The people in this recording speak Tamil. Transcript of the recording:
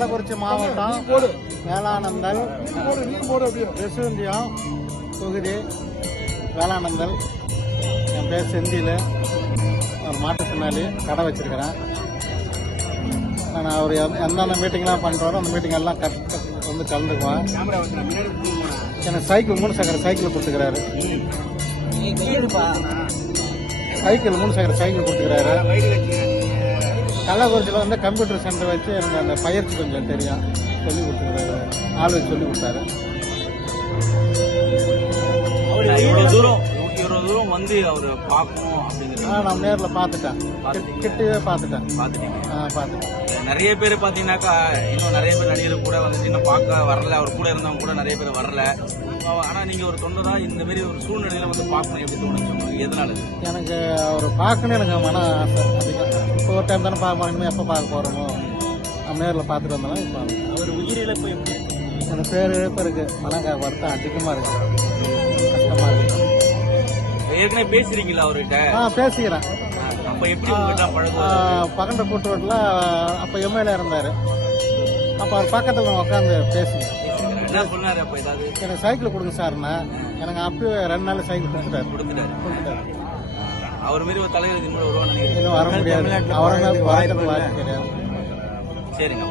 கள்ளக்குறிச்சி மாவட்டம் வேளானந்தல் ரிசுந்தியம் தொகுதி வேளானந்தல். என் பேர் செந்தில். ஒரு மாற்றுத்திறனாளி, கடை வச்சிருக்கிறேன். நான் அவர் எந்தெந்த மீட்டிங்லாம் பண்ணுறாரோ அந்த மீட்டிங் எல்லாம் வந்து கலந்துக்குவேன். எனக்கு சைக்கிள் 3 சக்கர சைக்கிள் கொடுத்துக்கிறாரு. சைக்கிள் 3 சக்கர சைக்கிள் கொடுத்துக்கிறாரு. கள்ளக்குறிச்சியில் வந்து கம்ப்யூட்டர் சென்டர் வச்சு எனக்கு அந்த பயிற்சி கொஞ்சம் தெரியும், சொல்லி கொடுத்துக்கிறாரு. ஆள் வச்சு சொல்லி கொடுத்தாரு. இவ்வளவு தூரம் வந்து அவர் பார்க்கணும் அப்படிங்கிறது நான் நேரில் பார்த்துட்டேன், கிட்டவே பார்த்துட்டேன். நிறைய பேர் பார்த்தீங்கன்னாக்கா, இன்னும் நிறைய பேர் நடிகர் கூட வந்துட்டு இன்னும் பார்க்க வரல, அவர் கூட இருந்தவங்க கூட நிறைய பேர் வரல. ஆனால் நீங்கள் ஒரு தொண்டதா இந்த மாதிரி ஒரு சூழ்நிலையில வந்து பார்க்கணும் எப்படி தோணுச்சு உங்களுக்கு? எதனால? எனக்கு அவர் பார்க்கணும், எனக்கு மன ஆசை அதிகம். இப்போ ஒரு டைம் தானே பார்க்க போறோம், எப்போ பார்க்க போகிறோமோ நம்ம நேரில் பார்த்துட்டு வந்தாலும். இப்போ அவர் உயிரிழப்பு எப்படி? எனக்கு பேர் இழப்பு இருக்கு, மன வருத்தம் அதிகமாக இருக்கு, கஷ்டமாக இருக்கு. ஏற்கனவே பேசுறீங்களா அவர்கிட்ட? பேசிக்கிறேன். அப்ப எப்படி உங்ககிட்ட பழகுவாரு? பகண்ட கூட்டுரோட்டில் அப்போ எம்எல்ஏ இருந்தார். அப்போ அவர் பக்கத்தில் உட்காந்து பேசுகிறேன். என்ன சொன்னாரு அப்ப? ஏதாவது எனக்கு சைக்கிள் கொடுங்க சார்னா, எனக்கு அப்பயே 2 நாள் சைக்கிள் கொடுத்துட்டாரு. அவர் மாரி ஒரு தலைவர் இது மூலம் வருவான்னு இன்னும் வர முடியாது, அவரை வாய்ப்பு கிடையாது. சரிங்க.